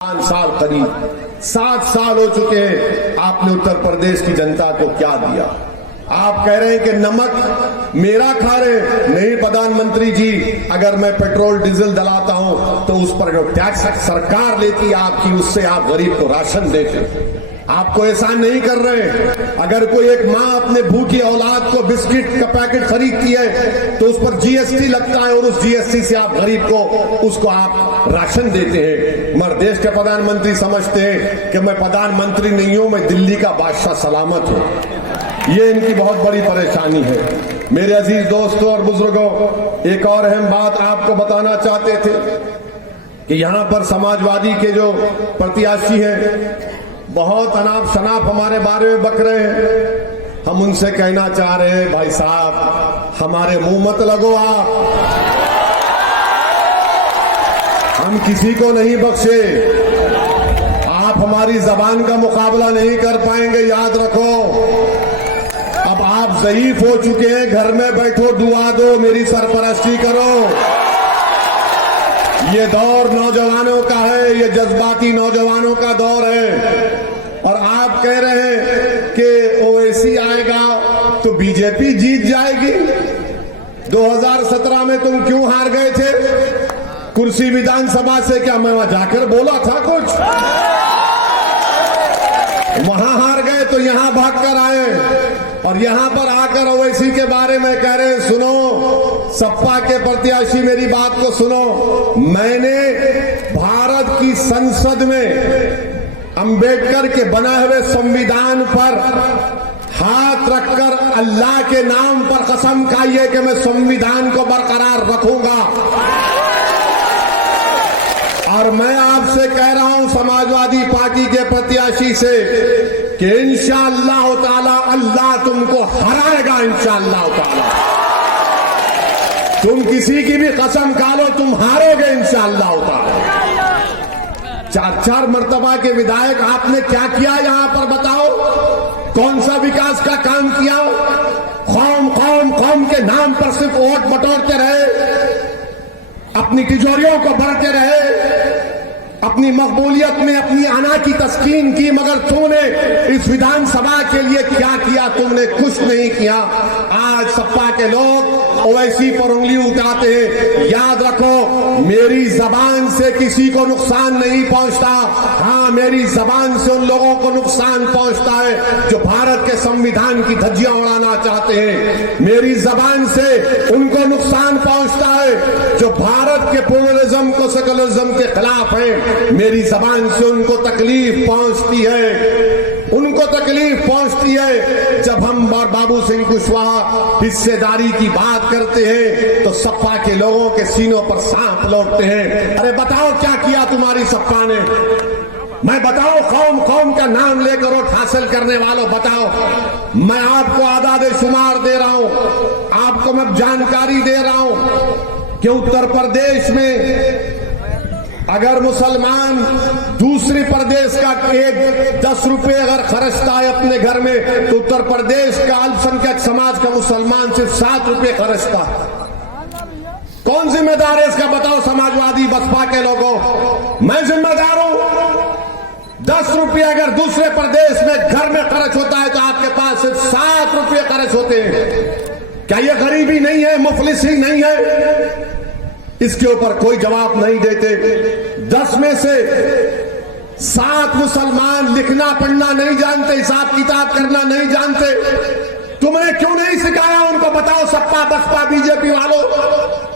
5 साल करीब 7 साल हो चुके हैं। आपने उत्तर प्रदेश की जनता को क्या दिया? आप कह रहे हैं कि नमक मेरा खा रहे नहीं। प्रधानमंत्री जी, अगर मैं पेट्रोल डीजल डलाता हूं तो उस पर जो टैक्स सरकार लेती है आपकी, उससे आप गरीब को राशन देते। आपको एहसान नहीं कर रहे। अगर कोई एक माँ अपने भूखी औलाद को बिस्किट का पैकेट खरीदती है तो उस पर जीएसटी लगता है और उस जीएसटी से आप गरीब को उसको आप राशन देते हैं। मगर देश के प्रधानमंत्री समझते हैं कि मैं प्रधानमंत्री नहीं हूं, मैं दिल्ली का बादशाह सलामत हूं। ये इनकी बहुत बड़ी परेशानी है। मेरे अजीज दोस्तों और बुजुर्गों, एक और अहम बात आपको बताना चाहते थे कि यहां पर समाजवादी के जो प्रत्याशी हैं बहुत अनाप शनाप हमारे बारे में बक रहे हैं। हम उनसे कहना चाह रहे हैं, भाई साहब हमारे मुंह मत लगो आप। हम किसी को नहीं बख्शे। आप हमारी जबान का मुकाबला नहीं कर पाएंगे, याद रखो। अब आप ज़ईफ हो चुके हैं, घर में बैठो, दुआ दो, मेरी सरपरस्ती करो। ये दौर नौजवानों का है, ये जज्बाती नौजवानों का दौर है। और आप कह रहे हैं कि ओवैसी आएगा तो बीजेपी जीत जाएगी। 2017 में तुम क्यों हार गए थे कुर्सी विधानसभा से? क्या मैं वहां जाकर बोला था कुछ? वहां हार गए तो यहां भागकर आए और यहां पर आकर ओवैसी के बारे में कह रहे हैं। सुनो, सपा के प्रत्याशी, मेरी बात को सुनो। मैंने भारत की संसद में अंबेडकर के बनाए हुए संविधान पर हाथ रखकर अल्लाह के नाम पर कसम खाई है कि मैं संविधान को बरकरार रखूंगा। और मैं आपसे कह रहा हूं, समाजवादी पार्टी के प्रत्याशी से, कि इंशाअल्लाह ताला अल्लाह तुमको हराएगा। इंशाअल्लाह ताला तुम किसी की भी कसम खा लो, तुम हारोगे इंशाअल्लाह ताला। 4 मर्तबा के विधायक आपने क्या किया यहां पर बताओ? कौन सा विकास का काम किया? कौम कौम कौम के नाम पर सिर्फ वोट बटोरते रहे, अपनी तिजोरियों को भरते रहे, अपनी मकबूलियत में अपनी आना की तस्कीन की। मगर तुमने इस विधानसभा के लिए क्या किया? तुमने कुछ नहीं किया। आज सपा के लोग ओवैसी पर उंगली उठाते हैं। याद रखो, मेरी जबान से किसी को नुकसान नहीं पहुंचता। हाँ, मेरी जबान से उन लोगों को नुकसान पहुंचता है जो भारत के संविधान की धज्जियां उड़ाना चाहते हैं। मेरी जबान से उनको नुकसान पहुंचता है जो भारत के प्लुरलिज्म को सेकुलरिज्म के खिलाफ है। मेरी जबान से उनको तकलीफ पहुंचती है, उनको तकलीफ पहुंचती है जब हम बाबू सिंह कुशवाहा हिस्सेदारी की बात करते हैं तो सपा के लोगों के सीनों पर सांप लौटते हैं। अरे बताओ क्या किया तुम्हारी सपा ने? मैं बताओ, कौम कौम का नाम लेकर वोट हासिल करने वालों बताओ। मैं आपको आदाद शुमार दे रहा हूं, आपको मैं जानकारी दे रहा हूं कि उत्तर प्रदेश में अगर मुसलमान दूसरे प्रदेश का एक 10 रुपए अगर खर्चता है अपने घर में, तो उत्तर प्रदेश का अल्पसंख्यक समाज का मुसलमान सिर्फ 7 रुपए खर्चता है। कौन जिम्मेदार है इसका बताओ? समाजवादी बसपा के लोगों, मैं जिम्मेदार हूं। 10 रुपये अगर दूसरे प्रदेश में घर में खर्च होता है तो आपके पास सिर्फ 7 रुपये खर्च होते हैं। क्या ये गरीबी नहीं है, मुफलिसी नहीं है? इसके ऊपर कोई जवाब नहीं देते। 10 में से 7 मुसलमान लिखना पढ़ना नहीं जानते, हिसाब किताब करना नहीं जानते। तुमने क्यों नहीं सिखाया उनको? बताओ, सपा बसपा बीजेपी वालों,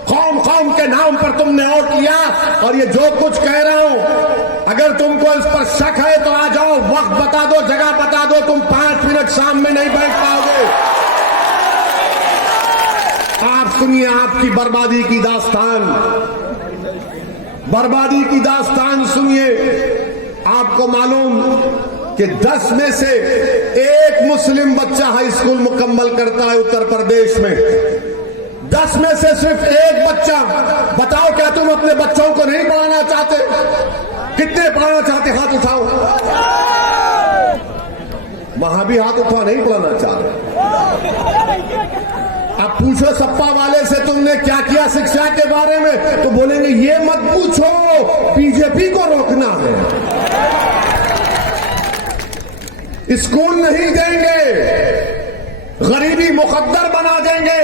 कौम कौम के नाम पर तुमने वोट लिया। और ये जो कुछ कह रहा हूं, अगर तुमको इस पर शक है तो आ जाओ, वक्त बता दो, जगह बता दो, तुम 5 मिनट सामने नहीं बैठ पाओगे। आप सुनिए आपकी बर्बादी की दास्तान, बर्बादी की दास्तान सुनिए। आपको मालूम कि 10 में से 1 मुस्लिम बच्चा हाई स्कूल मुकम्मल करता है उत्तर प्रदेश में। 10 में से सिर्फ 1 बच्चा। बताओ, क्या तुम अपने बच्चों को नहीं पढ़ाना चाहते? कितने पढ़ाना चाहते? हाथ उठाओ। वहां भी हाथ उठाओ, नहीं पढ़ाना चाहते। अब पूछो सपा वाले से तुमने क्या किया शिक्षा के बारे में, तो बोलेंगे ये मत पूछो, बीजेपी को रोकना है, स्कूल नहीं देंगे, गरीबी मुकद्दर बना देंगे,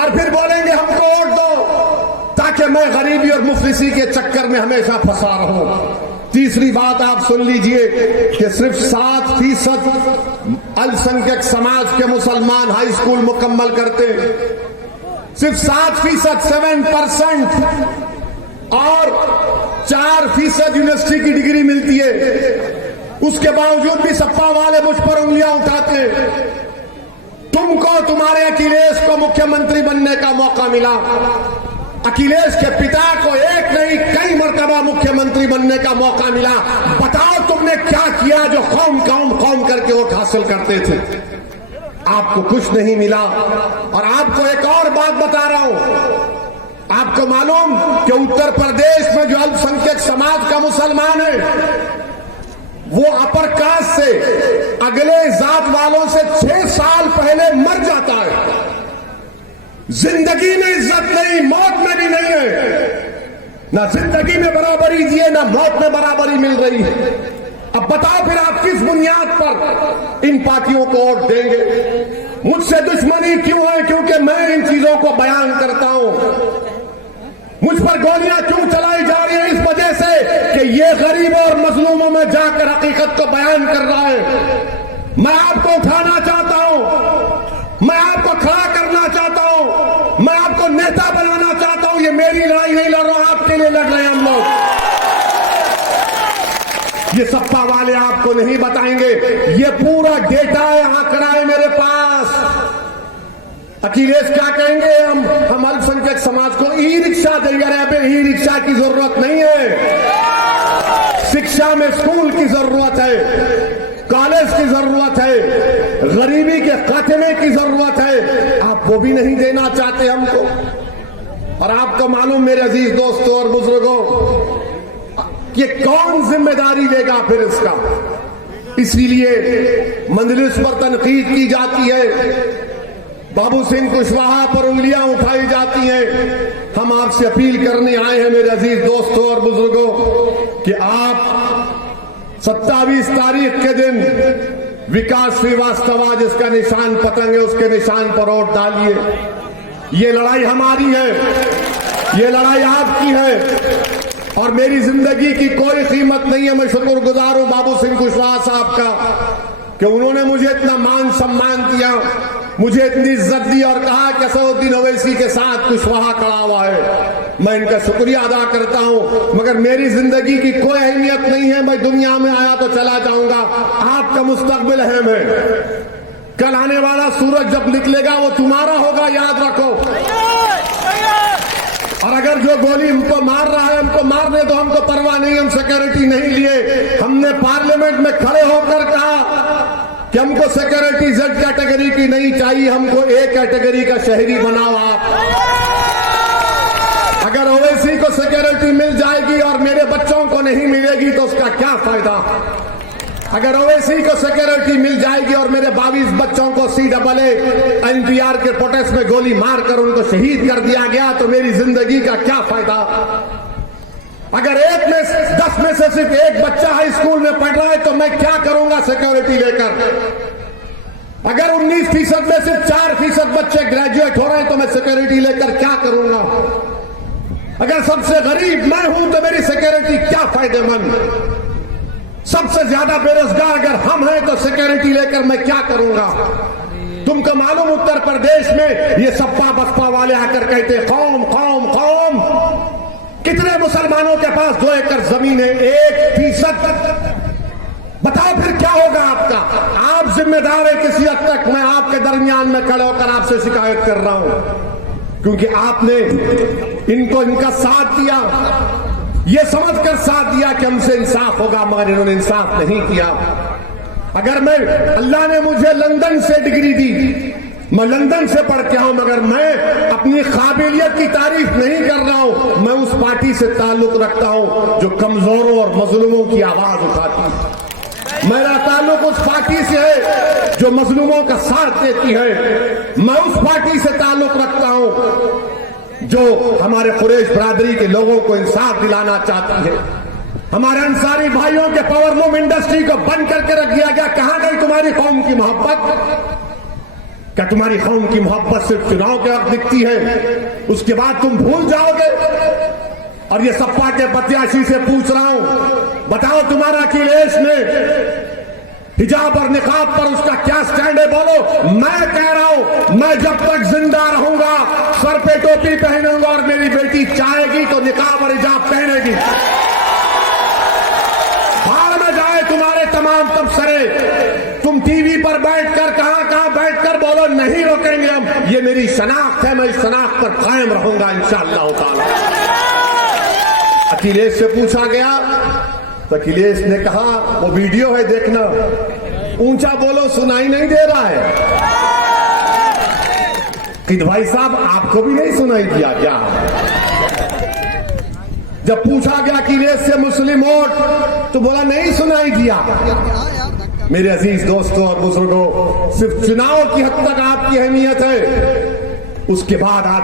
और फिर बोलेंगे हमको वोट दो ताकि मैं गरीबी और मुफलिसी के चक्कर में हमेशा फंसा रहूं। तीसरी बात आप सुन लीजिए कि सिर्फ 7% अल्पसंख्यक समाज के मुसलमान हाई स्कूल मुकम्मल करते हैं, सिर्फ 7%, 7%, और 4% यूनिवर्सिटी की डिग्री मिलती है। उसके बावजूद भी सपा वाले मुझ पर उंगलियां उठाते हैं। तुमको, तुम्हारे अखिलेश को मुख्यमंत्री बनने का मौका मिला, अखिलेश के पिता को एक नहीं कई मर्तबा मुख्यमंत्री बनने का मौका मिला। बताओ तुमने क्या किया जो कौम करके वोट हासिल करते थे? आपको कुछ नहीं मिला। और आपको एक और बात बता रहा हूं, आपको मालूम कि उत्तर प्रदेश में जो अल्पसंख्यक समाज का मुसलमान है वो अपर कास्ट से अगले जात वालों से 6 साल पहले मर जाता है। जिंदगी में इज्जत नहीं, मौत में भी नहीं है। ना जिंदगी में बराबरी दिए, ना मौत में बराबरी मिल रही है। अब बताओ फिर आप किस बुनियाद पर इन पार्टियों को वोट देंगे? मुझसे दुश्मनी क्यों है? क्योंकि मैं इन चीजों को बयान करता हूं। मुझ पर गोलियां क्यों चलाई जा रही है? इस वजह से कि ये गरीबों और मजलूमों में जाकर हकीकत को बयान कर रहा है। मैं आपको उठाना चाहता हूं, मैं आपको खड़ा करना चाहता हूं, मैं आपको नेता बनाना चाहता हूं। ये मेरी लड़ाई नहीं लड़ रहा हूं, आपके लिए लड़ रहे हैं हम लोग। ये सपा वाले आपको नहीं बताएंगे, ये पूरा डेटा है, आंकड़ा है मेरे पास। अखिलेश क्या कहेंगे? हम अल्पसंख्यक समाज को ई रिक्शा देंगे। अरे ई रिक्शा की जरूरत नहीं है, शिक्षा में स्कूल की जरूरत है, कॉलेज की जरूरत है, गरीबी के खात्मे की जरूरत है। आप वो भी नहीं देना चाहते हमको। और आपको मालूम मेरे अजीज दोस्तों और बुजुर्गों, कि कौन जिम्मेदारी लेगा फिर इसका? इसीलिए मजलिस पर तनकीद की जाती है, बाबू सिंह कुशवाहा पर उंगलियां उठाई जाती हैं। हम आपसे अपील करने आए हैं मेरे अजीज दोस्तों और बुजुर्गों कि आप 27 तारीख के दिन विकास श्रीवास्तव जिसका निशान पतंग है उसके निशान पर वोट डालिए। ये लड़ाई हमारी है, ये लड़ाई आपकी है, और मेरी जिंदगी की कोई कीमत नहीं है। मैं शुक्रगुजार हूं बाबू सिंह कुशवाहा साहब का कि उन्होंने मुझे इतना मान सम्मान दिया, मुझे इतनी इज्जत दी और कहा कि असदुद्दीन ओवैसी के साथ कुशवाहा खड़ा हुआ है। मैं इनका शुक्रिया अदा करता हूं, मगर मेरी जिंदगी की कोई अहमियत नहीं है। मैं दुनिया में आया तो चला जाऊंगा, आपका मुस्तकबिल अहम है। कल आने वाला सूरज जब निकलेगा वो तुम्हारा होगा, याद रखो। और अगर जो गोली हमको मार रहा है हमको मारने दो, हमको परवाह नहीं, हम सिक्योरिटी नहीं लिए। हमने पार्लियामेंट में खड़े होकर कहा कि हमको सिक्योरिटी जेड कैटेगरी की नहीं चाहिए, हमको ए कैटेगरी का शहरी बनाओ आप। अगर ओवैसी को सिक्योरिटी मिल जाएगी और मेरे बच्चों को नहीं मिलेगी तो उसका क्या फायदा? अगर ओवैसी को सिक्योरिटी मिल जाएगी और मेरे 22 बच्चों को CAA NPR के प्रोटेस्ट में गोली मारकर उनको शहीद कर दिया गया तो मेरी जिंदगी का क्या फायदा? अगर 10 में से सिर्फ एक बच्चा हाई स्कूल में पढ़ रहा है तो मैं क्या करूंगा सिक्योरिटी लेकर? अगर 19% में सिर्फ 4% बच्चे ग्रेजुएट हो रहे हैं तो मैं सिक्योरिटी लेकर क्या करूंगा? अगर सबसे गरीब मैं हूं तो मेरी सिक्योरिटी क्या फायदेमंद? सबसे ज्यादा बेरोजगार अगर हम हैं तो सिक्योरिटी लेकर मैं क्या करूंगा? तुमको मालूम उत्तर प्रदेश में ये सपा बसपा वाले आकर कहते कौम कौम कौम। कितने मुसलमानों के पास 2 एकड़ जमीन है? 1%। बताओ फिर क्या होगा आपका? आप जिम्मेदार है किसी हद तक। मैं आपके दरमियान में खड़े होकर आपसे शिकायत कर रहा हूं क्योंकि आपने इनको इनका साथ दिया, ये समझकर साथ दिया कि हमसे इंसाफ होगा, मगर इन्होंने इंसाफ नहीं किया। अगर मैं, अल्लाह ने मुझे लंदन से डिग्री दी, मैं लंदन से पढ़ के आऊं, मगर मैं अपनी काबिलियत की तारीफ नहीं कर रहा हूं। मैं उस पार्टी से ताल्लुक रखता हूं जो कमजोरों और मजलूमों की आवाज उठाती है। मेरा ताल्लुक उस पार्टी से है जो मजलूमों का साथ देती है। मैं उस पार्टी से ताल्लुक रखता हूं जो हमारे कुरैश बरादरी के लोगों को इंसाफ दिलाना चाहती है। हमारे अंसारी भाइयों के पावरलूम इंडस्ट्री को बंद करके रख दिया गया। कहां गई तुम्हारी कौम की मोहब्बत? क्या तुम्हारी कौम की मोहब्बत सिर्फ चुनाव के वक्त दिखती है, उसके बाद तुम भूल जाओगे? और ये सपा के प्रत्याशी से पूछ रहा हूं, बताओ तुम्हारा अखिलेश ने हिजाब और निकाब पर उसका क्या स्टैंड है? बोलो। मैं कह रहा हूं, मैं जब तक जिंदा रहूंगा सर पे टोपी पहनूंगा और मेरी बेटी चाहेगी तो निकाब और हिजाब पहनेगी। बाहर में जाए तुम्हारे तमाम तबसरे, तुम टीवी पर बैठकर कहां बैठकर बोलो, नहीं रोकेंगे हम। ये मेरी शनाख्त है, मैं इस शनाख्त पर कायम रहूंगा इंशाअल्लाह ताला। अखिलेश से पूछा गया तो अखिलेश ने कहा, वो वीडियो है देखना, ऊंचा बोलो सुनाई नहीं दे रहा है। कि भाई साहब आपको भी नहीं सुनाई दिया क्या? जब पूछा गया अखिलेश से मुस्लिम वोट तो बोला नहीं सुनाई दिया। मेरे अजीज दोस्तों और बुजुर्गों, सिर्फ चुनाव की हद तक आपकी अहमियत है, उसके बाद आप